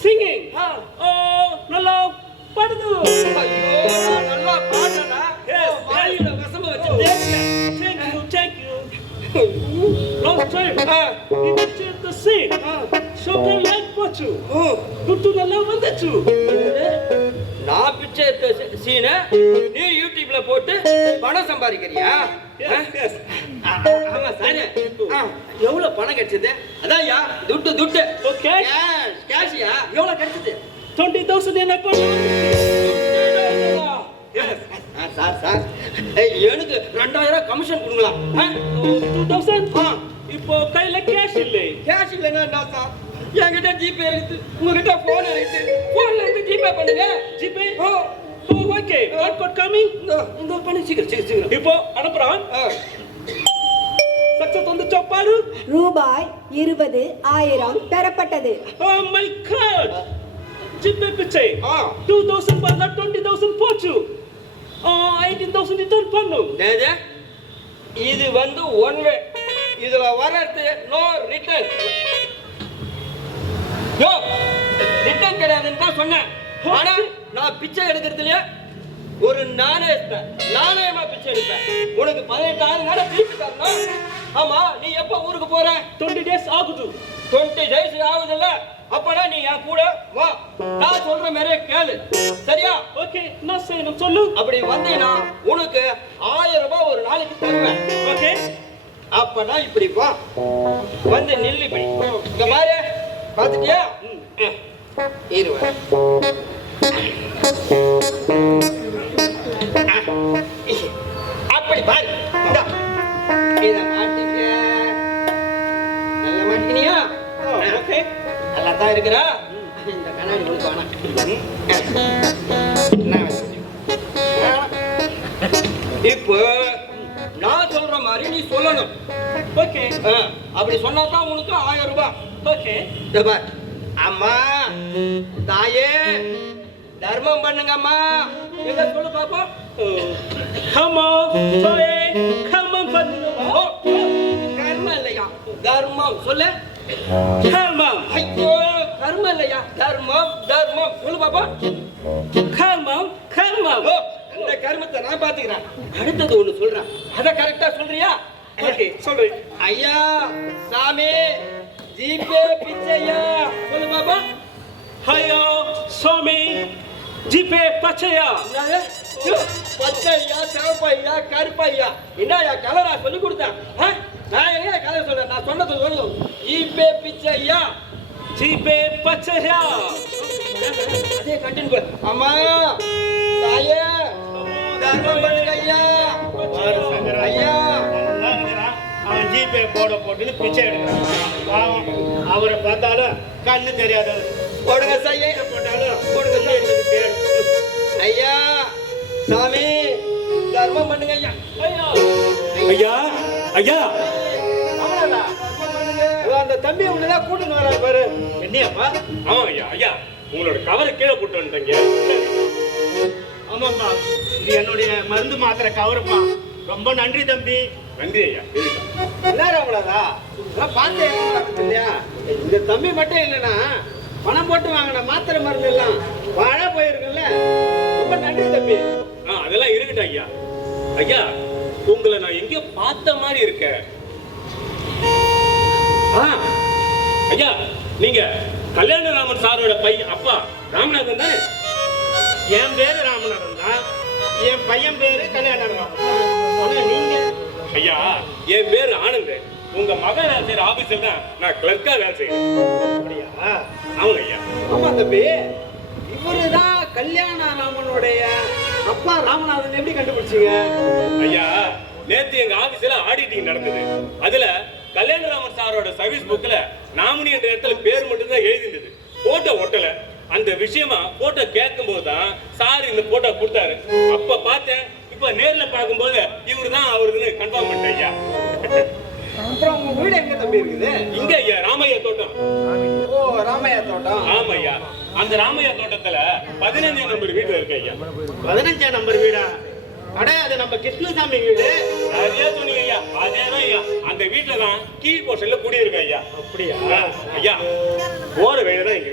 singing. நல்லா பாடுது. ஐயோ நல்லா பாடுறடா. வாயில வசம வச்சு Thank you. Last time, he did the same. So can like pochu. Kutu நல்லா வந்துச்சு. நான் பிச்சை எடுத்த சீன நீ யூடியூப்ல போட்டு பணம் சம்பாதிக்கிறியா? ஆமா சார். எவ்வளவு பணம் கிடைச்சது? அதான்யா துட்டு. Okay. கேஷியா எவ்வளவு கிடைச்சது? 20,000 என்ன பண்ணு? சார் எனக்கு 2000 கமிஷன் கொடுங்களா? 2000. இப்போ கையில கேஷ் இல்லை. கேஷ் இல்லைன்னா என்ன சார்? என்கிட்ட ஜிபே இருக்கு, உங்ககிட்ட போன் இருக்கு. போன்ல இருந்து ஜிபே பண்ணுங்க. ஜிபே? ஓகே. What coming? இந்த பண்ணி சீக்கிரம். இப்போ அனுப்புறான். சக்சஸ் வந்து பாரு. ரூபாய் 20,000 பெறப்பட்டது. Oh my god. ஜிபே பிச்சை. 2000 பண்ணா 20,000 போச்சு. 18,000 ரிட்டர்ன் பண்ணு. இது வந்து ஒன் வே. இதுல வரது நோ ரிட்டர்ன். யோ ரிட்டர்ன் கிடையாதுன்னு தான் சொன்னேன். ஆனா நான் பிச்சை எடுக்கிறதுலயே ஒரு நாணயமா பிச்சை எடுப்பேன். உனக்கு 18,000 திருப்பி தரணும். ஆமா நீ எப்ப ஊருக்கு போற? 20 days ஆகுது. 20 days ஆகுதுல்ல? அப்பனா நீ என் கூட வா. நான் சொல்ற மாதிரியே கேளு. சரியா? ஓகே. நான் செய்யணும் சொல்லு. அப்படி வந்தீனா உனக்கு 1000 ரூபாய் ஒரு நாளைக்கு தருவேன். ஓகே. அப்பனா இப்படி வா. வந்து நில்லு இப்படி. இங்க பாரு. பாத்துட்டியா? இருவா. அப்படி பாரு. இந்தா. இத மாட்டிக்க. நல்லா மாட்டிக்கினியா? ஓகே. நல்லா தான் இருக்குறா. இந்த கண்ணாடி உனக்கு வேணாம். இப்போ நான் சொல்ற மாதிரி நீ சொல்லணும். ஓகே. அப்படி சொன்னா தான் உனக்கு 1000 ரூபாய். ஓகே. பார். அம்மா தாயே தர்மம் பண்ணுங்க அம்மா. எங்க சொல்லு பாப்போம். Come on, boy. Come on, பண்ணு. கர்மம் இல்லையா? தர்மம் சொல்லு. Come. ஐயோ கர்மம் இல்லையா? தர்மம் சொல்லு பாப்பா. Come. இந்த கர்மத்தை நான் பாத்துக்கிறேன். அடுத்தது ஒண்ணு சொல்றேன். அத கரெக்டா சொல்றியா? ஓகே சொல்லு. ஐயா சாமி ஜிபே பிச்சையா சொல்லு பாப்பா. ஹையா சாமி ஜிபே பச்சையா. பச்சையா சிவப்பையா கருப்பையா என்னையா கலரா சொல்லி கொடுத்தேன்? நான் என்ன கலர் சொல்றேன்? நான் சொன்னது சொல்லு. ஜிபே பிச்சையா. ஜிபே பச்சையா. அதே கண்டினியூ. அம்மா தாயே தர்மம் பண்ணுங்க ஐயா. ஐயா அவன் ஜிபே போட்டுன்னு பிச்சை எடுக்கிறான். அவரை பார்த்தாலும் கண்ணு தெரியாது. போடுங்க செய்ய போட்டாலும் போடுங்க செய்ய. ஐயா சாமி தர்மம் பண்ணுங்க ஐயா. ஐயா அந்த தம்பி உன்னதான் கூட்டிட்டு வராரு பாரு. என்னையாப்பா? ஆமா ஐயா உங்களோட கவரை கீழே போட்டு வந்துட்டீங்க. ஆமாப்பா இது என்னுடைய மருந்து மாத்திரை கவருப்பா. ரொம்ப நன்றி தம்பி. நன்றி ஐயா. என்ன ராமலாதா பார்த்தேன் இல்லையா? இந்த தம்பி மட்டும் இல்லைன்னா பணம் போட்டு வாங்கின மாத்திரை மருந்து எல்லாம் வாழ போயிருக்குல்ல. ரொம்ப நன்றி தம்பி. அதெல்லாம் இருக்கட்டும் ஐயா உங்களை நான் எங்கேயோ பார்த்த மாதிரி இருக்கேன். ஐயா நீங்க கல்யாணராமன் சாரோட பையன் அப்பா ராமநாதன் தானே? என் பேரு ராமநாதன் தான். என் பையன் பேரு கல்யாணராமன் தான். ஆனா நீங்க? ஐயா என் பேரு ஆனந்த். உங்க மகன் வேலை செய்யற ஆபீஸ்ல தான் நான் கிளர்க்கா வேலை செய்யறேன். அப்படியா? ஆமாங்க ஐயா. ஆமா தம்பி இவருதான் கல்யாணராமனுடைய அப்பா ராமநாதன். எப்படி கண்டுபிடிச்சீங்க? ஐயா நேத்து எங்க ஆபீஸ்ல ஆடிட்டிங் நடந்தது. அதுல கல்யாணராமன் சாரோட சர்வீஸ் புக்ல நாமினி என்ற இடத்துல பேர் மட்டும் தான் எழுதிருந்தது. போட்டோ ஒட்டல. அந்த விஷயமா போட்டோ கேட்கும் போதுதான் சார் இந்த போட்டோ கொடுத்தாரு. அப்ப பார்த்தேன். இப்ப நேர்ல பார்க்கும்போது இவருதான் அவருன்னு கன்ஃபார்ம் பண்ணிட்டேன் ஐயா. அப்புறம் உங்க வீடு எங்க தம்பி இருக்குது? இங்க ஐயா ராமையா தோட்டம். ஓ ராமையா தோட்டம். ஆமா ஐயா. அந்த ராமையா தோட்டத்துல 15ஆம் நம்பர் வீட்டுல இருக்கு ஐயா. 15ஆம் நம்பர் வீடா? அட அது நம்ம கிருஷ்ணசாமி வீடு. நிறைய சொன்னீங்க ஐயா. அதேதான் ஐயா. அந்த வீட்டுல தான் கீழ் போர்ஷன்ல குடியிருக்கேன் ஐயா. அப்படியா? ஐயா போற வேலைதான் எங்க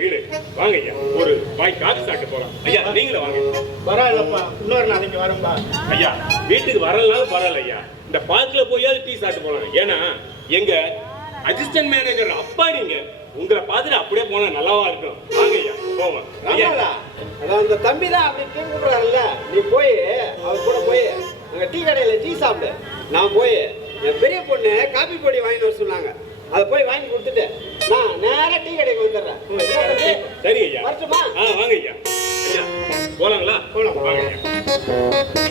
வாங்க ஐயா ஒரு வாய் காபி சாப்பிட்டு போலாம். ஐயா நீங்களும் வாங்க. பரவாயில்லப்பா, இன்னொரு நாளைக்கு வரேன்பா. ஐயா வீட்டுக்கு வரலனாலும் பரவாயில்ல ஐயா, இந்த பார்க்ல போயாவது டீ சாப்பிட்டு போலாம். ஏன்னா எங்க அசிஸ்டன்ட் மேனேஜர் அப்பா நீங்க, உங்களை பார்த்துட்டு அப்படியே போனா நல்லாவா இருக்கும். வாங்க ஐயா போவோம். ஐயா ராமலா, அதான் அந்த தம்பி தான் அப்படி டீ கூப்பிடுறாருல்ல, நீ போய் அவர் கூட போய் அங்க டீ கடையில டீ சாப்பிடு. நான் போய் என் பெரிய பொண்ணு காபி பொடி வாங்கிட்டு வர சொன்னாங்க, அதை போய் வாங்கி கொடுத்துட்டு நான் நேரா டீ கடைக்கு வந்துடுறேன். என்ன தம்பி? சரி ஐயா. வரட்டுமா? வாங்க ஐயா. ஐயா போலாங்களா? போலாம் வாங்க ஐயா.